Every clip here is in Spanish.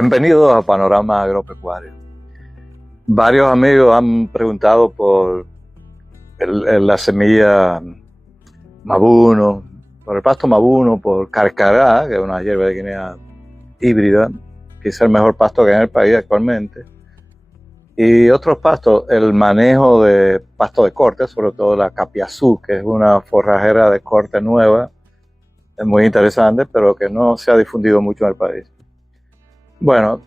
Bienvenidos a Panorama Agropecuario. Varios amigos han preguntado por la semilla Mabuno, por el pasto Mabuno, por Carcará, que es una hierba de Guinea híbrida, que es el mejor pasto que hay en el país actualmente. Y otros pastos, el manejo de pasto de corte, sobre todo la capiazú, que es una forrajera de corte nueva, es muy interesante, pero que no se ha difundido mucho en el país. Bueno,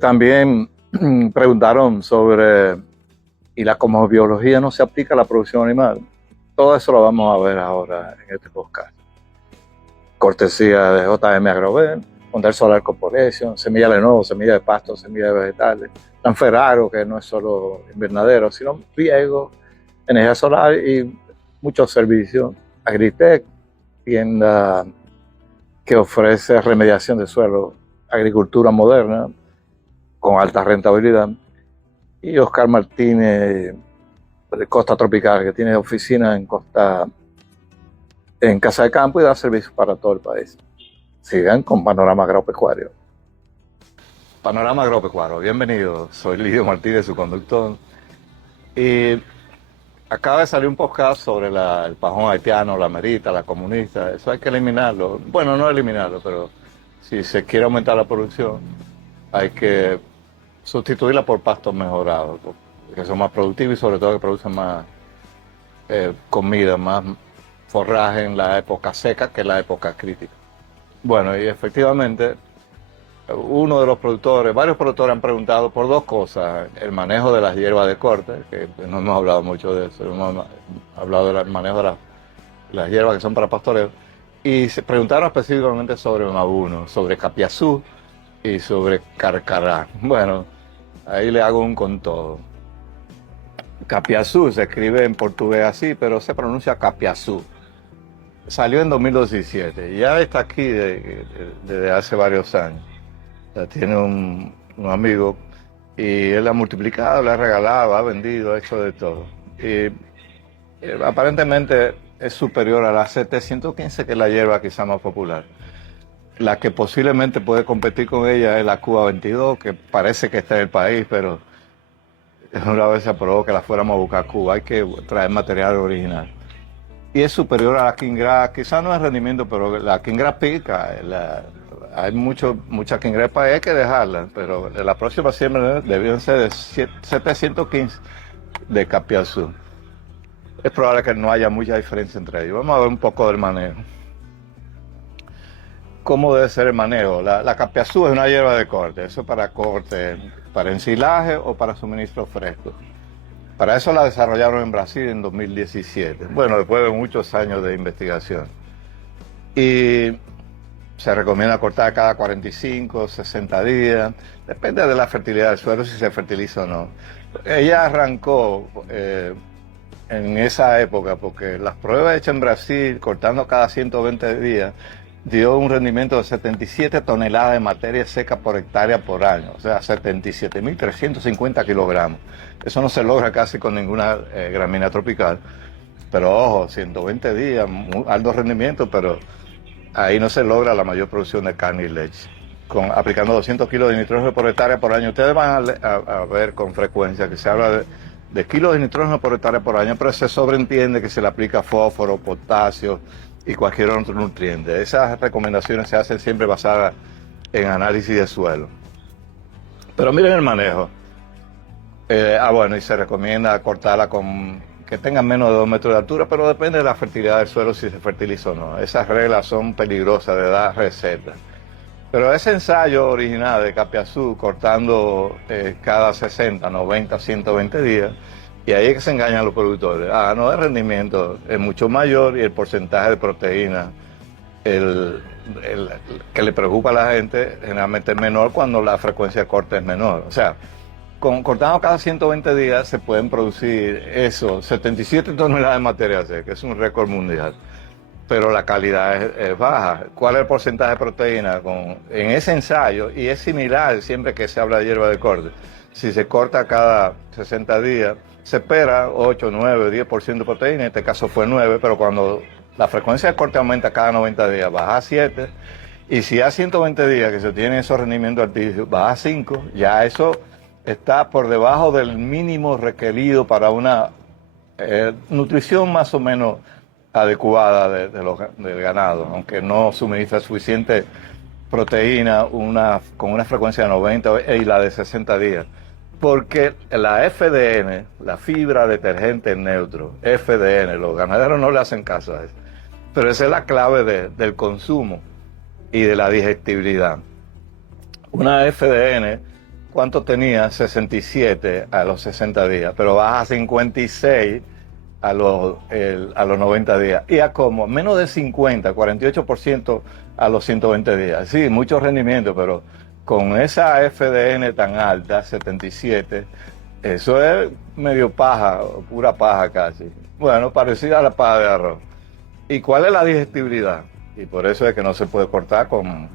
también preguntaron sobre, ¿y la cosmobiología no se aplica a la producción animal? Todo eso lo vamos a ver ahora en este podcast. Cortesía de JM Agrovet, Fondel Solar Corporation, semilla de Lenovo, semilla de pasto, semilla de vegetales, Lanferraro, que no es solo invernadero, sino riego, energía solar y muchos servicios. Agritech, tienda que ofrece remediación de suelo, agricultura moderna con alta rentabilidad, y Oscar Martínez de Costa Tropical, que tiene oficinas en Casa de Campo y da servicios para todo el país. Sigan con Panorama Agropecuario. Panorama Agropecuario, bienvenido. Soy Lidio Martínez, su conductor. Y acaba de salir un podcast sobre el pajón haitiano, la merita, la comunista. Eso hay que eliminarlo. Bueno, no eliminarlo, pero si se quiere aumentar la producción, hay que sustituirla por pastos mejorados, que son más productivos y sobre todo que producen más comida, más forraje en la época seca que en la época crítica. Bueno, y efectivamente, varios productores han preguntado por dos cosas: el manejo de las hierbas de corte, que no hemos hablado mucho de eso, hemos hablado del manejo de las hierbas que son para pastoreo, y se preguntaron específicamente sobre Mabuno, sobre capiazú y sobre Carcará. Bueno, ahí le hago un con todo. Capiazú se escribe en portugués así, pero se pronuncia Capiazú. Salió en 2017, ya está aquí desde hace varios años. Ya tiene un amigo y él ha multiplicado, le ha regalado, ha vendido, ha hecho de todo. Y aparentemente es superior a la CT115, que es la hierba quizá más popular. La que posiblemente puede competir con ella es la Cuba 22, que parece que está en el país, pero una vez se aprobó que la fuéramos a buscar a Cuba. Hay que traer material original. Y es superior a la King-Grass, quizás no es rendimiento, pero la King-Grass pica. Hay mucha King-Grass para ahí, hay que dejarla, pero la próxima siembra debían ser de 715 de capiazú. Es probable que no haya mucha diferencia entre ellos. Vamos a ver un poco del manejo. ¿Cómo debe ser el manejo? La capiazú es una hierba de corte, eso es para corte, para ensilaje o para suministro fresco. Para eso la desarrollaron en Brasil en 2017, bueno, después de muchos años de investigación. Y se recomienda cortar cada 45, 60 días, depende de la fertilidad del suelo, si se fertiliza o no. Ella arrancó en esa época porque las pruebas hechas en Brasil, cortando cada 120 días, dio un rendimiento de 77 toneladas de materia seca por hectárea por año, o sea, 77.350 kilogramos. Eso no se logra casi con ninguna gramínea tropical, pero ojo, 120 días, alto rendimiento, pero ahí no se logra la mayor producción de carne y leche. Aplicando 200 kilos de nitrógeno por hectárea por año, ustedes van a ver con frecuencia que se habla de kilos de nitrógeno por hectárea por año, pero se sobreentiende que se le aplica fósforo, potasio y cualquier otro nutriente. Esas recomendaciones se hacen siempre basadas en análisis de suelo. Pero miren el manejo. Bueno, y se recomienda cortarla con que tengan menos de 2 metros de altura, pero depende de la fertilidad del suelo si se fertiliza o no. Esas reglas son peligrosas de dar recetas. Pero ese ensayo original de capiazú, cortando cada 60, 90, 120 días, y ahí es que se engañan los productores. No, el rendimiento es mucho mayor y el porcentaje de proteína, que le preocupa a la gente, generalmente es menor cuando la frecuencia de corte es menor. O sea, cortando cada 120 días se pueden producir 77 toneladas de materia seca, que es un récord mundial, pero la calidad es baja. ¿Cuál es el porcentaje de proteína en ese ensayo? Y es similar siempre que se habla de hierba de corte. Si se corta cada 60 días, se espera 8, 9, 10% de proteína, en este caso fue 9, pero cuando la frecuencia de corte aumenta cada 90 días, baja a 7, Y si a 120 días que se tiene esos rendimientos altísimos, vas a 5, ya eso está por debajo del mínimo requerido para una nutrición más o menos adecuada del ganado, aunque no suministra suficiente proteína con una frecuencia de 90 y la de 60 días. Porque la FDN, la fibra detergente neutro, FDN, los ganaderos no le hacen caso a eso, pero esa es la clave del consumo y de la digestibilidad. Una FDN, ¿cuánto tenía? 67 a los 60 días, pero baja a 56 a los 90 días. ¿Y a cómo? Menos de 50, 48% a los 120 días. Sí, mucho rendimiento, pero con esa FDN tan alta, 77, eso es medio paja, pura paja casi. Bueno, parecida a la paja de arroz. ¿Y cuál es la digestibilidad? Y por eso es que no se puede cortar con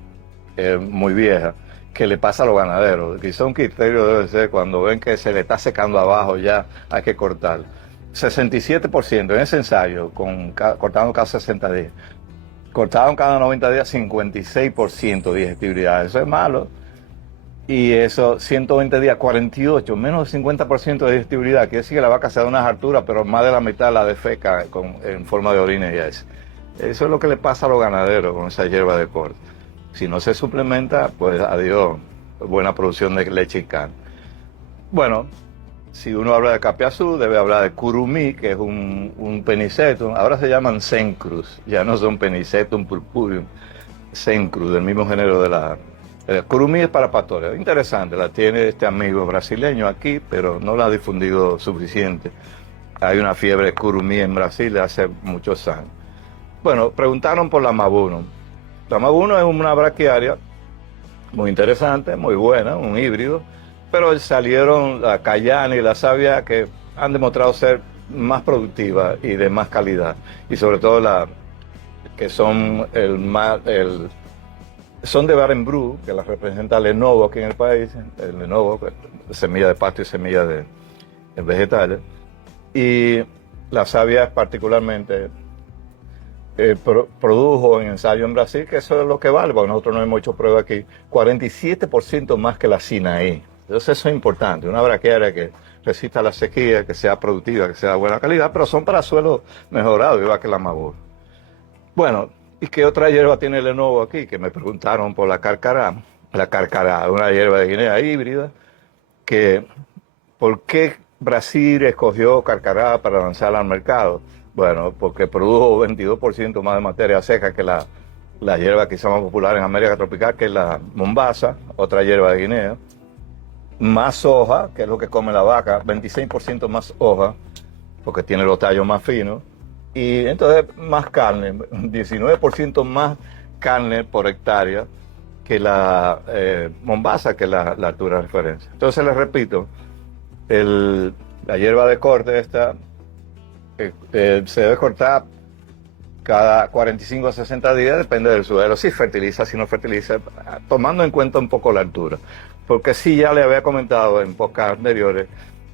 muy vieja, que le pasa a los ganaderos. Quizá un criterio debe ser cuando ven que se le está secando abajo, ya hay que cortar. 67% en ese ensayo, cortando cada 60 días. Cortaron cada 90 días 56% de digestibilidad. Eso es malo. Y eso, 120 días, 48, menos del 50% de digestibilidad. Quiere decir que la vaca se da unas harturas, pero más de la mitad la defeca en forma de orina y eso. Eso es lo que le pasa a los ganaderos con esa hierba de corte. Si no se suplementa, pues adiós, buena producción de leche y carne. Bueno, si uno habla de capiazú, debe hablar de curumí, que es un penicetum. Ahora se llaman cencrus, ya no son penicetum purpureum, cencrus, del mismo género de la... curumí es para pastoreo. Interesante, la tiene este amigo brasileño aquí, pero no la ha difundido suficiente. Hay una fiebre de curumí en Brasil hace muchos años. Bueno, preguntaron por la Mabuno. La Mabuno es una braquiaria muy interesante, muy buena, un híbrido, pero salieron la Cayana y la Savia que han demostrado ser más productivas y de más calidad, y sobre todo que son son de Barenbrug, que las representa Lenovo aquí en el país, el Lenovo, semilla de pasto y semilla de vegetales, y la Savia es particularmente produjo en ensayo en Brasil, que eso es lo que vale, porque nosotros no hemos hecho prueba aquí, 47% más que la Sinaí. Entonces eso es importante, una braquiaria que resista la sequía, que sea productiva, que sea de buena calidad, pero son para suelos mejorados, igual que la Mabuno. Bueno, ¿y qué otra hierba tiene Lenovo aquí? Que me preguntaron por la carcará. La carcará, una hierba de Guinea híbrida, que ¿por qué Brasil escogió carcará para lanzarla al mercado? Bueno, porque produjo 22% más de materia seca que la hierba quizá más popular en América tropical, que es la Mombasa, otra hierba de Guinea. Más hoja, que es lo que come la vaca, 26% más hoja, porque tiene los tallos más finos. Y entonces más carne, 19% más carne por hectárea que la Mombasa, que es la altura de referencia. Entonces les repito, la hierba de corte esta se debe cortar cada 45 a 60 días, depende del suelo, si fertiliza, si no fertiliza, tomando en cuenta un poco la altura. Porque sí, ya le había comentado en podcasts anteriores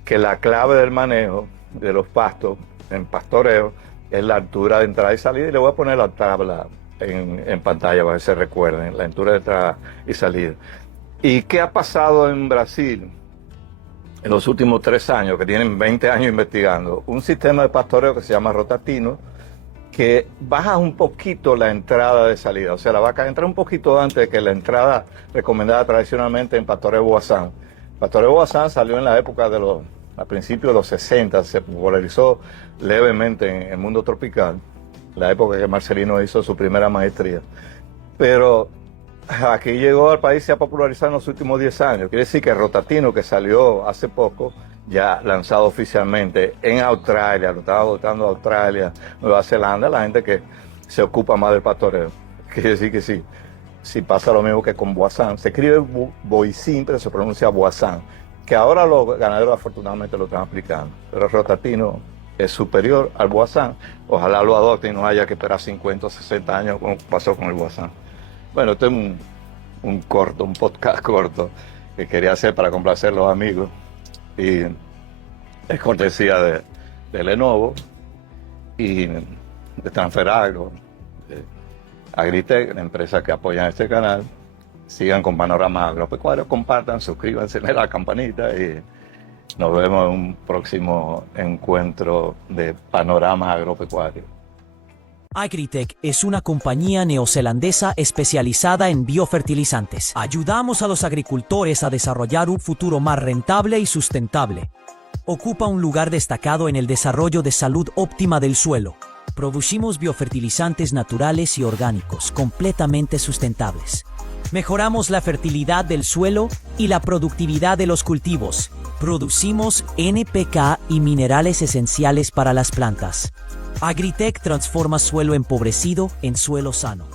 que la clave del manejo de los pastos en pastoreo es la altura de entrada y salida, y le voy a poner la tabla en pantalla para que se recuerden, la altura de entrada y salida. ¿Y qué ha pasado en Brasil en los últimos 3 años, que tienen 20 años investigando? Un sistema de pastoreo que se llama rotatino, que baja un poquito la entrada de salida. O sea, la vaca entra un poquito antes de que la entrada recomendada tradicionalmente en pastoreo Boazán. Pastoreo Boazán salió en la época a principios de los 60, se popularizó levemente en el mundo tropical, la época que Marcelino hizo su primera maestría. Pero aquí llegó al país y se ha popularizado en los últimos 10 años. Quiere decir que el rotatino, que salió hace poco, ya lanzado oficialmente en Australia, lo estaba votando Australia, Nueva Zelanda, la gente que se ocupa más del pastoreo. Quiere decir que sí, si pasa lo mismo que con Boazán. Se escribe Boizín, pero se pronuncia Boazán, que ahora los ganaderos afortunadamente lo están aplicando. Pero el rotatino es superior al Boazán. Ojalá lo adopten y no haya que esperar 50 o 60 años como pasó con el Boazán. Bueno, esto es un podcast corto que quería hacer para complacer a los amigos. Y es cortesía de Lenovo y de Transferagro, Agritech, la empresa que apoya este canal. Sigan con Panorama Agropecuario, compartan, suscríbanse, le la campanita y nos vemos en un próximo encuentro de Panorama Agropecuario. Agritech es una compañía neozelandesa especializada en biofertilizantes. Ayudamos a los agricultores a desarrollar un futuro más rentable y sustentable. Ocupa un lugar destacado en el desarrollo de salud óptima del suelo. Producimos biofertilizantes naturales y orgánicos, completamente sustentables. Mejoramos la fertilidad del suelo y la productividad de los cultivos. Producimos NPK y minerales esenciales para las plantas. Agritech transforma suelo empobrecido en suelo sano.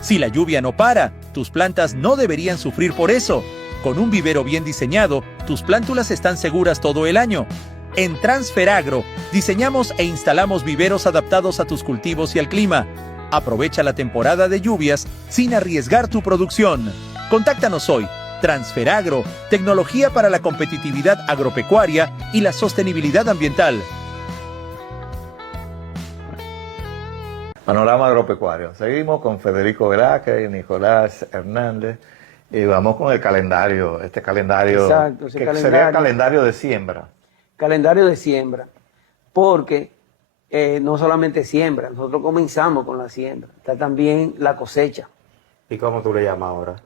Si la lluvia no para, tus plantas no deberían sufrir por eso. Con un vivero bien diseñado, tus plántulas están seguras todo el año. En Transferagro, diseñamos e instalamos viveros adaptados a tus cultivos y al clima. Aprovecha la temporada de lluvias sin arriesgar tu producción. Contáctanos hoy. Transferagro, tecnología para la competitividad agropecuaria y la sostenibilidad ambiental. Panorama Agropecuario. Seguimos con Federico Velázquez y Nicolás Hernández y vamos con el calendario, este calendario, Exacto, que sería calendario de siembra. Calendario de siembra, porque no solamente siembra, nosotros comenzamos con la siembra, está también la cosecha. ¿Y cómo tú le llamas ahora?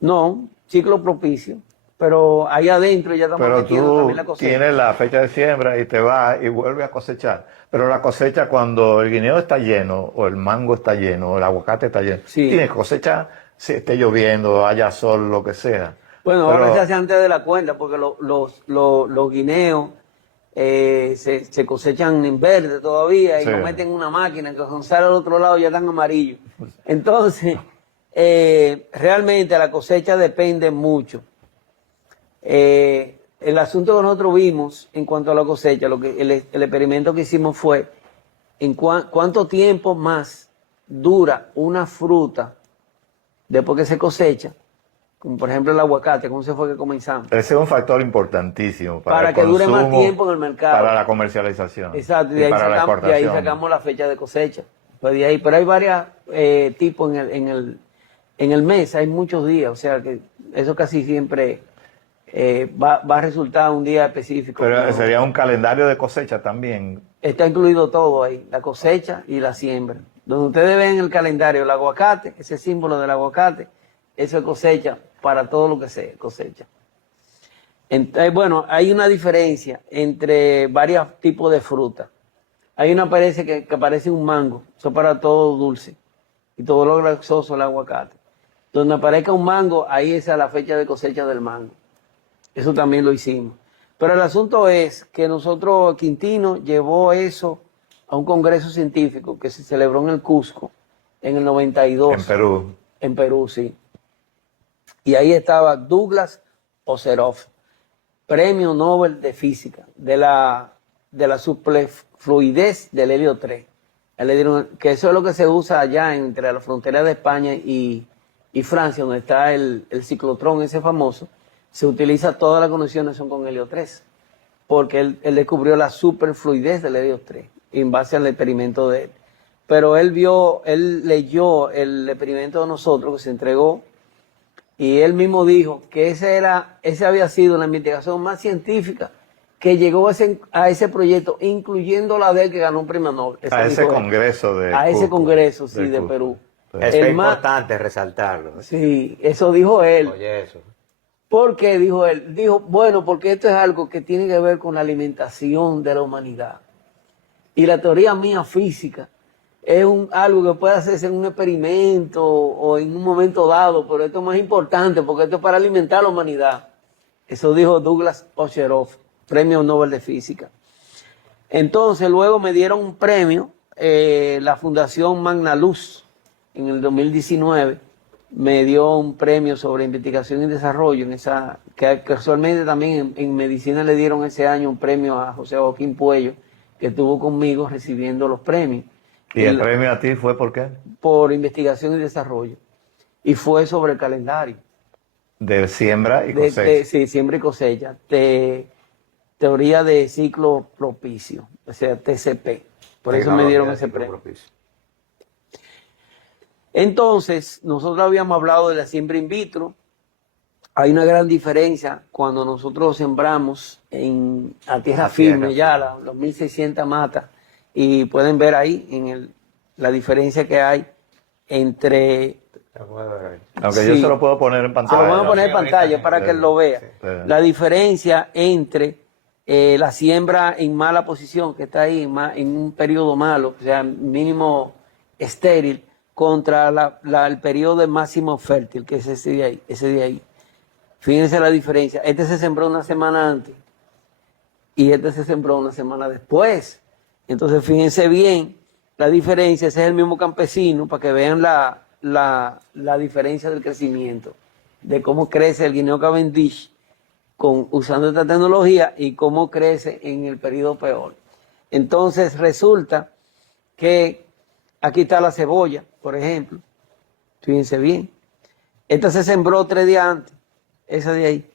No, ciclo propicio, pero ahí adentro ya estamos Pero metiendo tú también la cosecha. tienes la fecha de siembra y te vas y vuelves a cosechar. Pero la cosecha cuando el guineo está lleno, o el mango está lleno, o el aguacate está lleno, Sí. tienes cosecha, si esté lloviendo, haya sol, lo que sea. Bueno, Pero- ahora se hace antes de la cuenta, porque los guineos se cosechan en verde todavía y Sí. lo meten en una máquina que cuando sale al otro lado ya están amarillos. Entonces, realmente la cosecha depende mucho. El asunto que nosotros vimos en cuanto a la cosecha, el experimento que hicimos fue en cuánto tiempo más dura una fruta después que se cosecha, como por ejemplo el aguacate, ¿cómo se fue que comenzamos? Ese es un factor importantísimo Para el que dure más consumo, tiempo en el mercado. para la comercialización. Exacto, y y de ahí, para la sacamos, de ahí exportación. sacamos la fecha de cosecha. Pues de ahí, pero hay varios tipos en el mes, hay muchos días, o sea que eso casi siempre va a resultar un día específico. Pero sería un calendario de cosecha también. Está incluido todo ahí, la cosecha y la siembra. Donde ustedes ven el calendario, el aguacate, ese símbolo del aguacate, eso es cosecha para todo lo que se cosecha. Entonces, bueno, hay una diferencia entre varios tipos de fruta. Hay una que parece un mango, eso para todo dulce y todo lo grasoso el aguacate. Donde aparezca un mango, ahí esa es la fecha de cosecha del mango. Eso también lo hicimos. Pero el asunto es que nosotros, Quintino llevó eso a un congreso científico que se celebró en el Cusco en el 92. En Perú. En Perú, sí. Y ahí estaba Douglas Oseroff, Premio Nobel de Física, de la superfluidez del helio 3. Que eso es lo que se usa allá entre la frontera de España y Francia, donde está el ciclotrón ese famoso. Se utiliza, todas las conexiones son con helio 3, porque él descubrió la superfluidez del helio 3 en base al experimento de él. Pero él leyó el experimento de nosotros que se entregó y él mismo dijo que ese había sido la investigación más científica que llegó a ese proyecto, incluyendo la de él que ganó un premio Nobel. Eso A ese dijo él. congreso de A ese Cusco, congreso, sí, de Cusco. Perú. Eso El es más- importante resaltarlo. Sí, eso dijo él. Oye, eso. ¿Por qué? Dijo él. Dijo, bueno, porque esto es algo que tiene que ver con la alimentación de la humanidad. Y la teoría mía física es algo que puede hacerse en un experimento o en un momento dado, pero esto es más importante porque esto es para alimentar a la humanidad. Eso dijo Douglas Oseroff, Premio Nobel de Física. Entonces, luego me dieron un premio, la Fundación Magna Luz, en el 2019, me dio un premio sobre investigación y desarrollo, que casualmente también en medicina le dieron ese año un premio a José Joaquín Puello, que estuvo conmigo recibiendo los premios. ¿Y el premio a ti fue por qué? Por investigación y desarrollo. y fue sobre el calendario. De siembra y cosecha. Sí, siembra y cosecha. De teoría de ciclo propicio, o sea, TCP. Por eso me dieron ese premio. Entonces, nosotros habíamos hablado de la siembra in vitro. Hay una gran diferencia cuando nosotros sembramos a tierra firme, ya los 1600 matas, y pueden ver ahí la diferencia que hay entre... Aunque Sí. yo se lo puedo poner en Se pantalla. lo vamos a poner en pantalla para que él lo vea. Sí. La diferencia entre la siembra en mala posición, que está ahí en un periodo malo, o sea, mínimo estéril, contra el periodo de máximo fértil, que es ese de ahí. Fíjense la diferencia. Este se sembró una semana antes y este se sembró una semana después. Entonces, fíjense bien la diferencia. Ese es el mismo campesino, para que vean la diferencia del crecimiento, de cómo crece el guineo Cavendish usando esta tecnología y cómo crece en el periodo peor. Entonces, resulta que aquí está la cebolla, por ejemplo. Fíjense bien. Esta se sembró 3 días antes. Esa de ahí.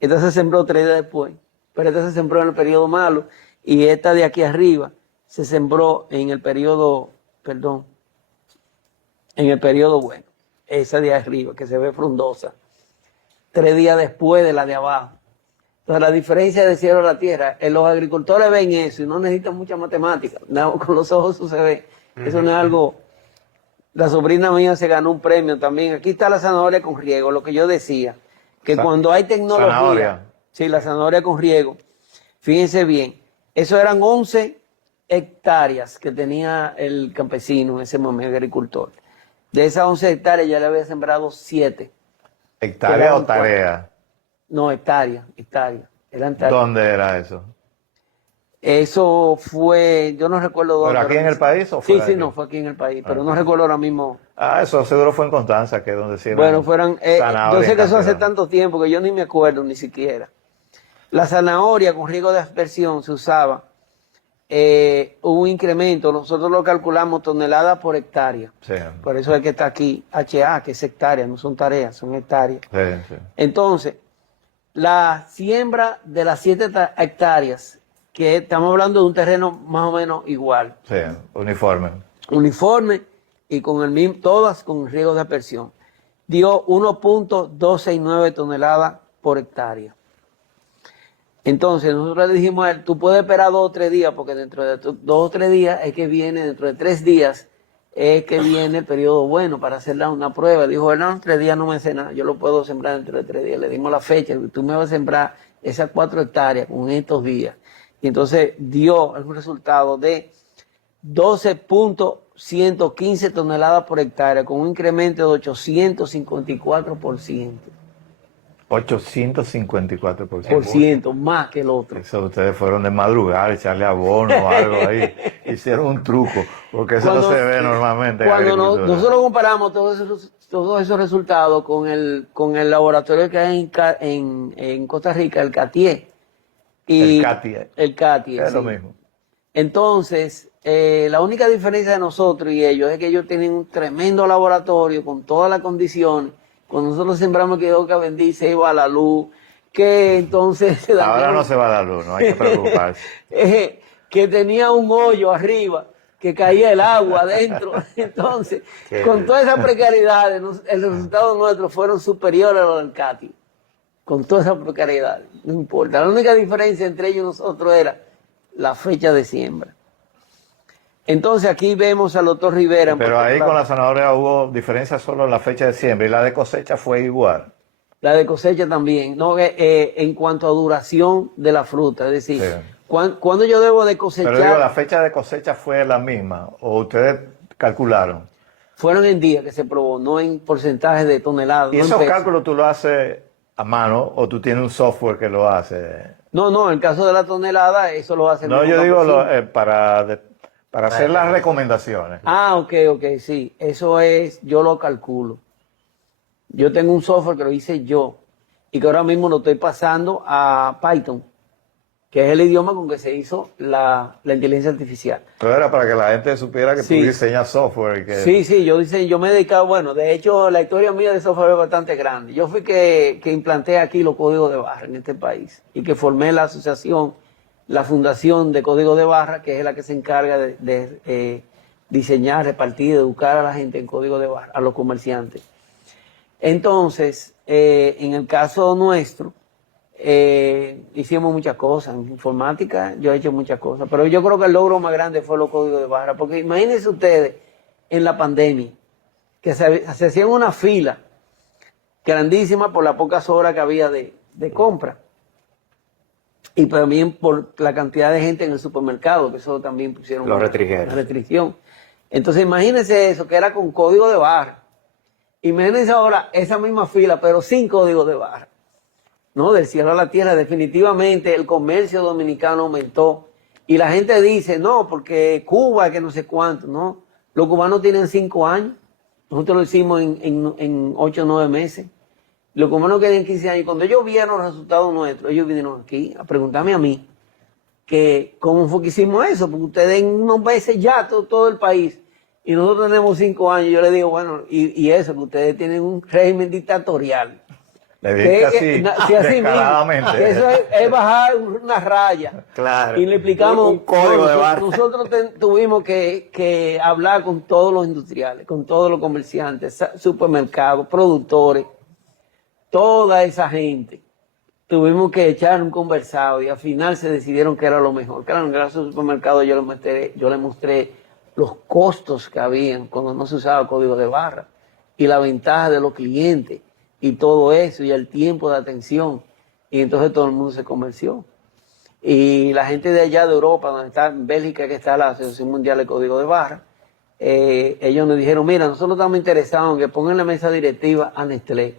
Esta se sembró 3 días después. Pero esta se sembró en el periodo malo. Y esta de aquí arriba se sembró en el periodo, en el periodo bueno. Esa de arriba, que se ve frondosa. 3 días después de la de abajo. Entonces, la diferencia del cielo a la tierra, los agricultores ven eso y no necesitan mucha matemática. Con los ojos eso se ve. Eso no es algo... La sobrina mía se ganó un premio también. Aquí está la zanahoria con riego, lo que yo decía. Que cuando hay tecnología... Zanahoria. Sí, la zanahoria con riego. Fíjense bien, eso eran 11 hectáreas que tenía el campesino en ese momento, el agricultor. De esas 11 hectáreas ya le había sembrado 7. ¿Hectárea o tarea? No, hectáreas. Eran tareas. ¿Dónde era eso? Eso fue, yo no recuerdo dónde. ¿Pero aquí en el país o Sí, fuera de sí, aquí? no, fue aquí en el país, pero no recuerdo ahora mismo. Eso seguro fue en Constanza, que es donde sí. Bueno, yo sé que eso hace cantidad. tanto tiempo que yo ni me acuerdo ni siquiera. La zanahoria con riego de aspersión se usaba, hubo un incremento, nosotros lo calculamos toneladas por hectárea. Sí, Por eso es que está aquí HA, que es hectárea, no son tareas, son hectáreas. sí. Entonces, la siembra de las 7 hectáreas, que estamos hablando de un terreno más o menos igual, Sí, uniforme. uniforme y con el mismo, todas con riego de aspersión, dio 1.269 toneladas por hectárea. Entonces nosotros le dijimos a él, tú puedes esperar 2 o 3 días, porque dentro de 2 o 3 días es que viene, dentro de 3 días es que viene el periodo bueno para hacerle una prueba. Dijo, no, 3 días no me hace nada, yo lo puedo sembrar dentro de 3 días. Le dimos la fecha, tú me vas a sembrar esas 4 hectáreas con estos días. Y entonces dio un resultado de 12.115 toneladas por hectárea, con un incremento de 854%. 854%. Más que el otro. Eso ustedes fueron de madrugar, echarle abono o algo ahí. Hicieron un truco, porque eso no se ve normalmente. Cuando nosotros comparamos todos esos resultados con el laboratorio que hay en Costa Rica, el CATIE. El CATIE. El CATIE, Es sí. lo mismo. Entonces, la única diferencia de nosotros y ellos es que ellos tienen un tremendo laboratorio con todas las condiciones. Cuando nosotros sembramos que Cavendish se iba a la luz, que entonces... Ahora no se va a dar luz, no hay que preocuparse. Que tenía un hoyo arriba, que caía el agua adentro. Entonces, con todas esas precariedades, el resultado nuestro fueron superiores a los del CATIE. Con todas esas precariedades, no importa. La única diferencia entre ellos y nosotros era la fecha de siembra. Entonces aquí vemos al doctor Rivera. Pero ahí con la zanahoria hubo diferencia solo en la fecha de siembra y la de cosecha fue igual. La de cosecha también, ¿no? En cuanto a duración de la fruta, es decir, Sí. ¿cuándo yo debo de cosechar? Pero digo, ¿la fecha de cosecha fue la misma o ustedes calcularon? Fueron en días que se probó, no en porcentaje de toneladas. ¿Y no en esos peso. cálculos tú lo haces a mano o tú tienes un software que lo hace? No, en el caso de la tonelada, eso lo hace el No, mismo yo digo campesino. para hacer las recomendaciones. Ok, sí, eso es, yo lo calculo. Yo tengo un software que lo hice yo y que ahora mismo lo estoy pasando a Python, que es el idioma con que se hizo la inteligencia artificial. Pero era para que la gente supiera que Sí. tú diseñas software y que... Sí, yo me he dedicado, bueno, de hecho la historia mía de software es bastante grande. Yo fui que implanté aquí los códigos de barra en este país y que formé la asociación, la fundación de código de barra, que es la que se encarga de diseñar, repartir, educar a la gente en código de barra, a los comerciantes. Entonces, en el caso nuestro, hicimos muchas cosas. En informática yo he hecho muchas cosas, pero yo creo que el logro más grande fue los códigos de barra, porque imagínense ustedes en la pandemia que se hacían una fila grandísima por las pocas horas que había de compra y también por la cantidad de gente en el supermercado, que eso también pusieron Los una refrigerios. restricción. Entonces imagínense eso, que era con código de barra. Imagínense ahora esa misma fila, pero sin código de barra. ¿No? Del cielo a la tierra, definitivamente el comercio dominicano aumentó. Y la gente dice, no, porque Cuba, que no sé cuánto, ¿no? Los cubanos tienen 5 años. Nosotros lo hicimos en 8 o 9 meses. Los cubanos que tienen 15 años. Cuando ellos vieron los resultados nuestros, ellos vinieron aquí a preguntarme a mí que cómo fue que hicimos eso, porque ustedes en unos meses ya todo el país. Y nosotros tenemos 5 años. Yo les digo, bueno, y eso, que ustedes tienen un régimen dictatorial. Le dije así, Sí, así mismo, descaradamente. que eso es bajar una raya. Claro. Y le explicamos, Un código de barra. nosotros tuvimos que hablar con todos los industriales, con todos los comerciantes, supermercados, productores, toda esa gente. Tuvimos que echar un conversado y al final se decidieron que era lo mejor. Claro, gracias al supermercado yo les mostré los costos que habían cuando no se usaba código de barra y la ventaja de los clientes y todo eso y el tiempo de atención. Y entonces todo el mundo se convenció. Y la gente de allá de Europa, donde está en Bélgica, que está la Asociación Mundial de Código de Barra, ellos nos dijeron, mira, nosotros estamos interesados en que pongan en la mesa directiva a Nestlé.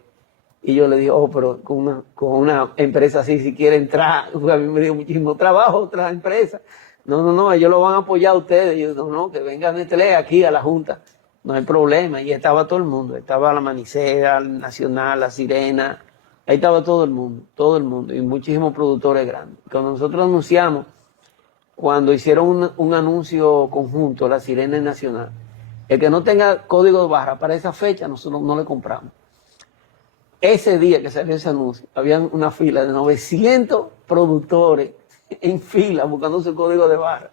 Y yo le dije, oh, pero con una empresa así, si quiere entrar, porque a mí me dio muchísimo trabajo otra empresa. No, ellos lo van a apoyar a ustedes. Y yo, no, que venga Nestlé aquí a la Junta. No hay problema. Y estaba todo el mundo. Estaba la Manicera, el Nacional, la Sirena. Ahí estaba todo el mundo. Y muchísimos productores grandes. Cuando nosotros anunciamos, cuando hicieron un anuncio conjunto, la Sirena y Nacional, el que no tenga código de barra para esa fecha, nosotros no le compramos. Ese día que salió ese anuncio, había una fila de 900 productores en fila buscando su código de barra.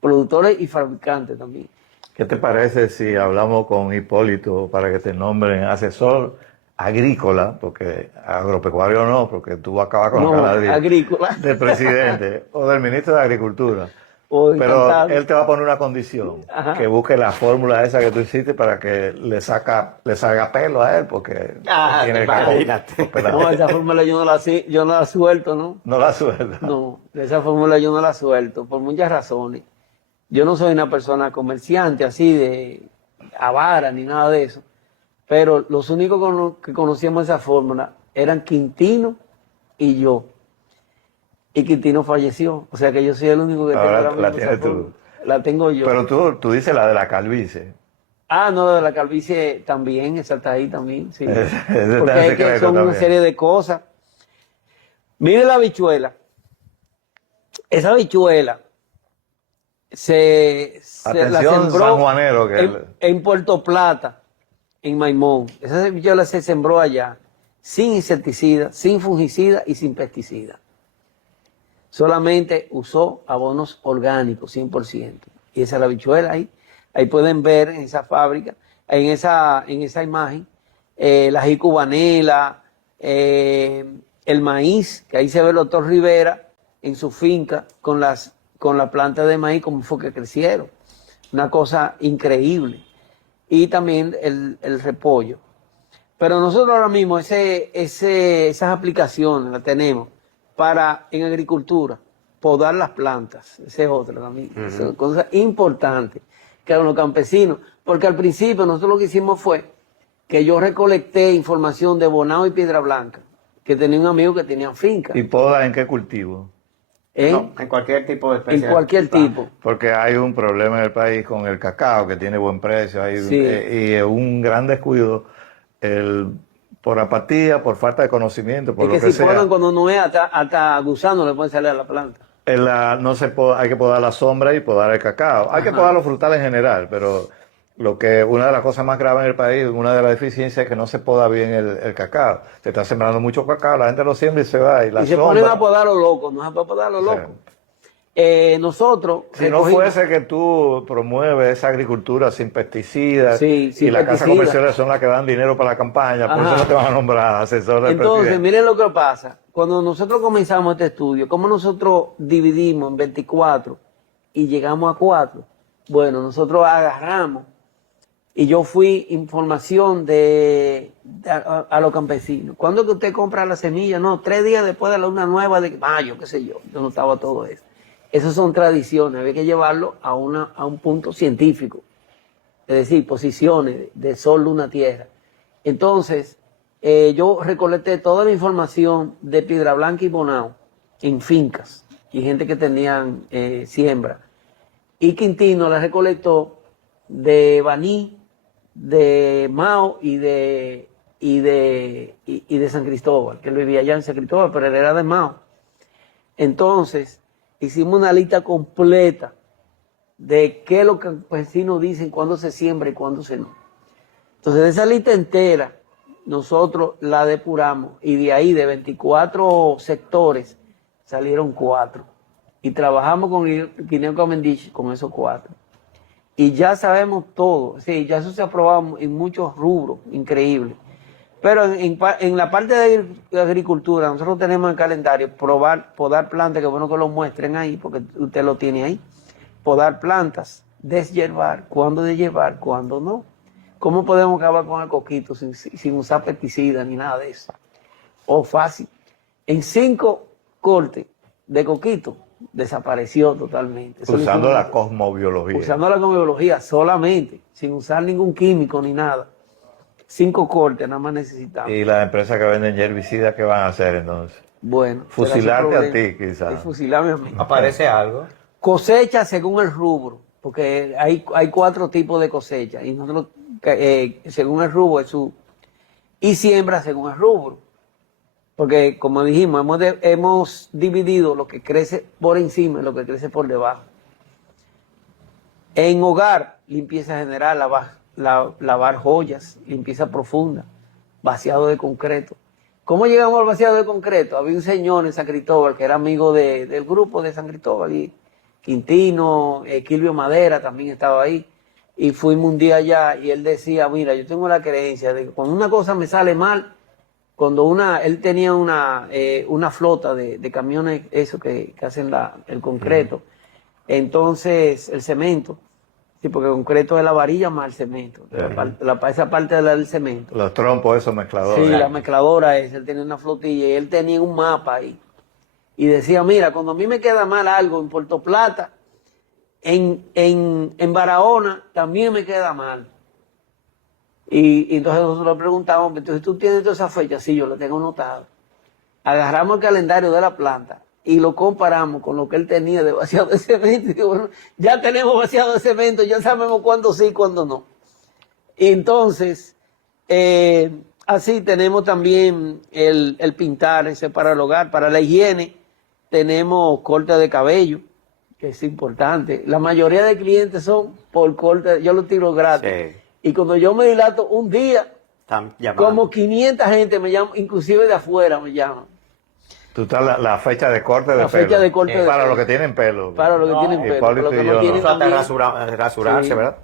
Productores y fabricantes también. ¿Qué te parece si hablamos con Hipólito para que te nombren asesor agrícola, porque agropecuario no, porque tú acabas con No, la ganadería, agrícola. del presidente o del ministro de Agricultura? Oh, Pero encantado. él te va a poner una condición, Ajá. que busque la fórmula esa que tú hiciste para que le salga pelo a él, porque Ah, tiene imagínate. operar. No, esa fórmula yo no la suelto, ¿no? No la suelta. No, esa fórmula yo no la suelto, por muchas razones. Yo no soy una persona comerciante así de avara ni nada de eso, pero los únicos que conocíamos esa fórmula eran Quintino y yo. Y Quintino falleció, o sea que yo soy el único que Ahora tengo la misma tienes esa tú. fórmula. La tengo yo. Pero tú dices la de la calvicie. Ah, no, de la calvicie también, esa está ahí también, sí. Ese está Porque en es que secreto son una también. serie de cosas. Mire la habichuela. Esa habichuela la Atención, sembró sanjuanero, que en Puerto Plata, en Maimón. Esa habichuela se sembró allá, sin insecticida, sin fungicida y sin pesticida. Solamente usó abonos orgánicos, 100%. Y esa es la habichuela ahí. Ahí pueden ver en esa fábrica, en esa imagen, la jicubanela, el maíz, que ahí se ve el doctor Rivera en su finca con la planta de maíz, como fue que crecieron. Una cosa increíble. Y también el repollo. Pero nosotros ahora mismo esas aplicaciones las tenemos en agricultura, podar las plantas. Esa es otra también. Es una cosa importante que hagan los campesinos. Porque al principio nosotros lo que hicimos fue que yo recolecté información de Bonao y Piedra Blanca, que tenía un amigo que tenía finca. ¿Y poda en qué cultivo? No, en cualquier tipo de especie. En cualquier tipo. Porque hay un problema en el país con el cacao, que tiene buen precio, Sí. y un gran descuido. El por apatía, por falta de conocimiento, por Y lo que que si sea. podan cuando no es, hasta gusano le pueden salir a la planta. No se hay que podar la sombra y podar el cacao. Hay que Ajá. podar los frutales en general, pero una de las cosas más graves en el país, una de las deficiencias es que no se poda bien el cacao. Se está sembrando mucho cacao, la gente lo siembra y se va. Y la Y se sombra, ponen a podar los locos, no se puede podar los o sea, locos. Nosotros si no recogimos- fuese que tú promueves esa agricultura sin pesticidas Sí, sin y las casas pesticidas. comerciales son las que dan dinero para la campaña, por Ajá. eso no te van a nombrar asesor del Entonces, presidente. miren lo que pasa. Cuando nosotros comenzamos este estudio, ¿cómo nosotros dividimos en 24 y llegamos a 4? Bueno, nosotros agarramos y yo fui información a los campesinos. ¿Cuándo es que usted compra la semilla? No, 3 días después de la luna nueva de mayo, qué sé yo. Yo no estaba todo eso. Esas son tradiciones, había que llevarlo a un punto científico. Es decir, posiciones de sol, luna, tierra. Entonces, yo recolecté toda la información de Piedra Blanca y Bonao en fincas y gente que tenían siembra. Y Quintino la recolectó de Baní, de Mao y de San Cristóbal, que él vivía allá en San Cristóbal, pero él era de Mao. Entonces, hicimos una lista completa de qué los campesinos dicen, cuándo se siembra y cuándo se no. Entonces, de esa lista entera, nosotros la depuramos y de ahí, de 24 sectores, salieron 4. Y trabajamos con Guineo Cavendish con esos 4. Y ya sabemos todo, sí, ya eso se ha aprobado en muchos rubros, increíble. Pero en la parte de agricultura, nosotros tenemos en calendario podar plantas, que bueno que lo muestren ahí, porque usted lo tiene ahí. Podar plantas, deshiervar, cuándo deshiervar, cuándo no. ¿Cómo podemos acabar con el coquito sin usar pesticidas ni nada de eso? O fácil. En 5 cortes de coquito, desapareció totalmente. Eso Usando no- la cosmobiología. Usando la cosmobiología solamente, sin usar ningún químico ni nada. 5 cortes nada más necesitamos. Y las empresas que venden herbicidas, ¿qué van a hacer entonces? Bueno. Fusilarte será su a ti, problema. quizás. Es fusilarme a mí. Aparece algo. Cosecha según el rubro, porque hay 4 tipos de cosecha. Y nosotros, según el rubro, y siembra según el rubro. Porque, como dijimos, hemos dividido lo que crece por encima y lo que crece por debajo. En hogar, limpieza general, lavar joyas, limpieza profunda, vaciado de concreto. ¿Cómo llegamos al vaciado de concreto? Había un señor en San Cristóbal que era amigo del grupo de San Cristóbal, y Quintino, Quilvio Madera también estaba ahí. Y fuimos un día allá y él decía, mira, yo tengo la creencia de que cuando una cosa me sale mal, él tenía una flota de camiones, eso que hacen el concreto. Entonces, el cemento, sí, porque el concreto es la varilla más el cemento, esa parte del cemento. Los trompos, esos mezcladores. Sí, la mezcladora esa, él tenía una flotilla y él tenía un mapa ahí. Y decía, mira, cuando a mí me queda mal algo en Puerto Plata, en Barahona también me queda mal. Y entonces nosotros le preguntamos, entonces tú tienes todas esas fechas, sí, yo lo tengo anotado. Agarramos el calendario de la planta y lo comparamos con lo que él tenía de vaciado de cemento. Y digo, bueno, ya tenemos vaciado de cemento, ya sabemos cuándo sí y cuándo no. Y entonces, así tenemos también el pintar, ese para el hogar, para la higiene, tenemos corte de cabello, que es importante. La mayoría de clientes son por corte, yo lo tiro gratis. Sí. Y cuando yo me dilato un día, Están llamando. como 500 gente me llaman, inclusive de afuera me llaman. Tú estás la fecha de corte de La pelo. fecha de corte de Para pelo. los que tienen pelo. Para los que tienen pelo, para Hipólito los que y no yo tienen no. Falta también. rasurarse, Sí. ¿verdad?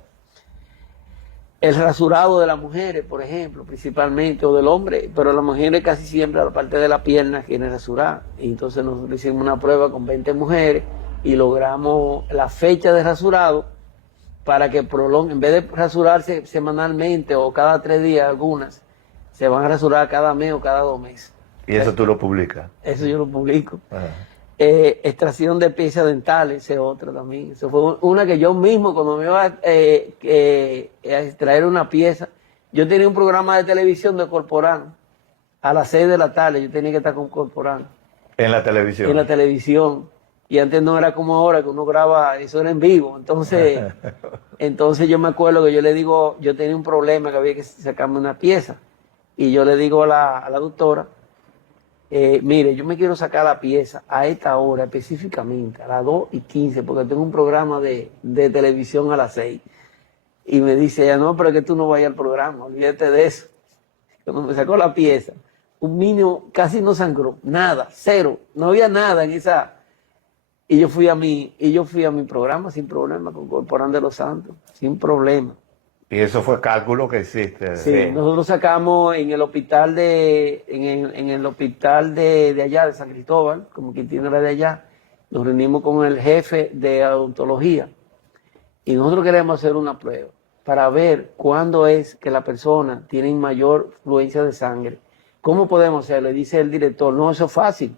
El rasurado de las mujeres, por ejemplo, principalmente, o del hombre, pero las mujeres casi siempre a la parte de la pierna quieren rasurar. Y entonces nosotros hicimos una prueba con 20 mujeres y logramos la fecha de rasurado para que prolongue, en vez de rasurarse semanalmente o cada 3 días algunas, se van a rasurar cada mes o cada 2 meses. Y eso tú lo publicas. Eso yo lo publico. Ajá. Extracción de piezas dentales, esa es otra también. Eso fue una que yo mismo, cuando me iba a extraer una pieza, yo tenía un programa de televisión de Corporán, a las 6 de la tarde, yo tenía que estar con Corporán, En la televisión. en la televisión. Y antes no era como ahora, que uno graba, eso era en vivo. Entonces yo me acuerdo que yo le digo, yo tenía un problema que había que sacarme una pieza. Y yo le digo a la doctora, mire, yo me quiero sacar la pieza a esta hora específicamente, a las 2:15, porque tengo un programa de televisión a las 6. Y me dice ella, no, pero es que tú no vayas al programa, olvídate de eso. Cuando me sacó la pieza, un niño casi no sangró, nada, cero, no había nada en esa. Y yo fui a mi programa sin problema con Corporán de los Santos, sin problema. Y eso fue cálculo que hiciste. Sí, nosotros sacamos en el hospital en el hospital de allá, de San Cristóbal, como quien tiene la de allá, nos reunimos con el jefe de odontología y nosotros queremos hacer una prueba para ver cuándo es que la persona tiene mayor fluencia de sangre. ¿Cómo podemos hacerlo? Dice el director, no, eso es fácil.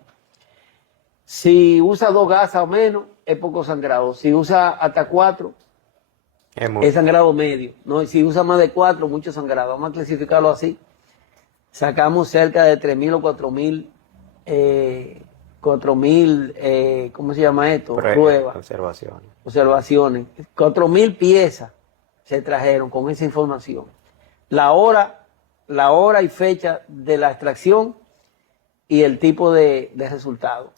Si usa 2 gasas o menos, es poco sangrado. Si usa hasta 4, es sangrado medio. ¿No? Y si usa más de 4, mucho sangrado. Vamos a clasificarlo así. Sacamos cerca de 3.000 o 4.000, ¿cómo se llama esto? Pruebas. Observaciones. 4.000 piezas se trajeron con esa información. La hora y fecha de la extracción y el tipo de resultado.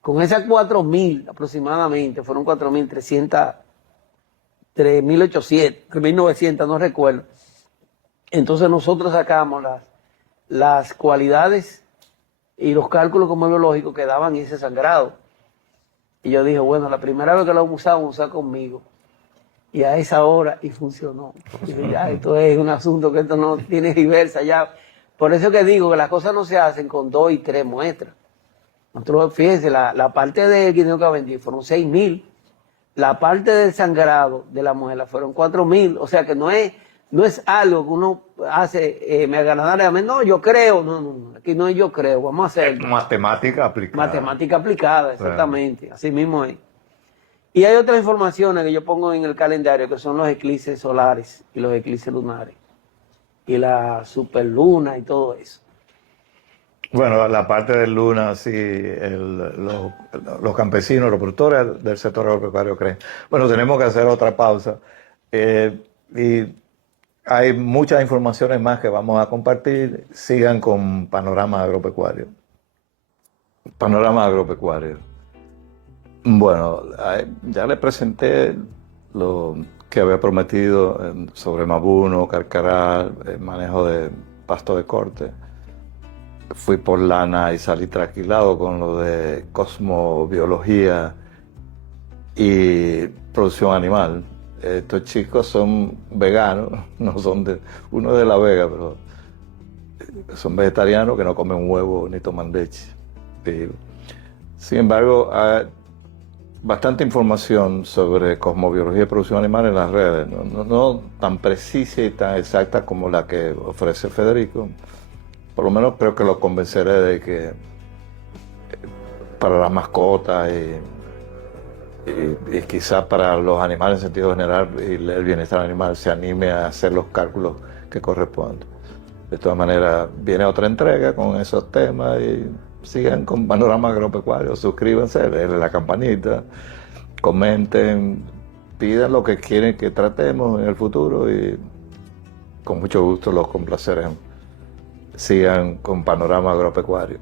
Con esas 4.000 aproximadamente, fueron 4.300, 3.800, 3.900, no recuerdo. Entonces nosotros sacamos las cualidades y los cálculos cosmobiológicos que daban ese sangrado. Y yo dije, bueno, la primera vez que lo vamos a usar conmigo. Y a esa hora, y funcionó. Y dije, ya, esto es un asunto que esto no tiene reversa ya. Por eso que digo que las cosas no se hacen con 2 y 3 muestras. Nosotros, fíjense, la parte del guineo que vendí fueron 6.000. La parte del sangrado de la muela fueron 4.000. O sea que no es algo que uno hace me agradable. No, yo creo. No. Aquí no es yo creo. Vamos a hacer. Matemática aplicada. Matemática aplicada, exactamente. Claro. Así mismo es. Y hay otras informaciones que yo pongo en el calendario que son los eclipses solares y los eclipses lunares. Y la superluna y todo eso. Bueno, la parte de luna, sí, los campesinos, los productores del sector agropecuario creen. Bueno, tenemos que hacer otra pausa. Y hay muchas informaciones más que vamos a compartir. Sigan con Panorama Agropecuario. Panorama Agropecuario. Bueno, ya les presenté lo que había prometido sobre Mabuno, Carcará, el manejo de pasto de corte. Fui por lana y salí tranquilado con lo de cosmobiología y producción animal. Estos chicos son veganos, no son uno de La Vega, pero son vegetarianos que no comen huevo ni toman leche. Sin embargo, hay bastante información sobre cosmobiología y producción animal en las redes, no tan precisa y tan exacta como la que ofrece Federico. Por lo menos creo que lo convenceré de que para las mascotas y quizás para los animales en sentido general y el bienestar animal se anime a hacer los cálculos que corresponden. De todas maneras, viene otra entrega con esos temas y sigan con Panorama Agropecuario, suscríbanse, denle la campanita, comenten, pidan lo que quieren que tratemos en el futuro y con mucho gusto los complaceremos. Sigan con Panorama Agropecuario.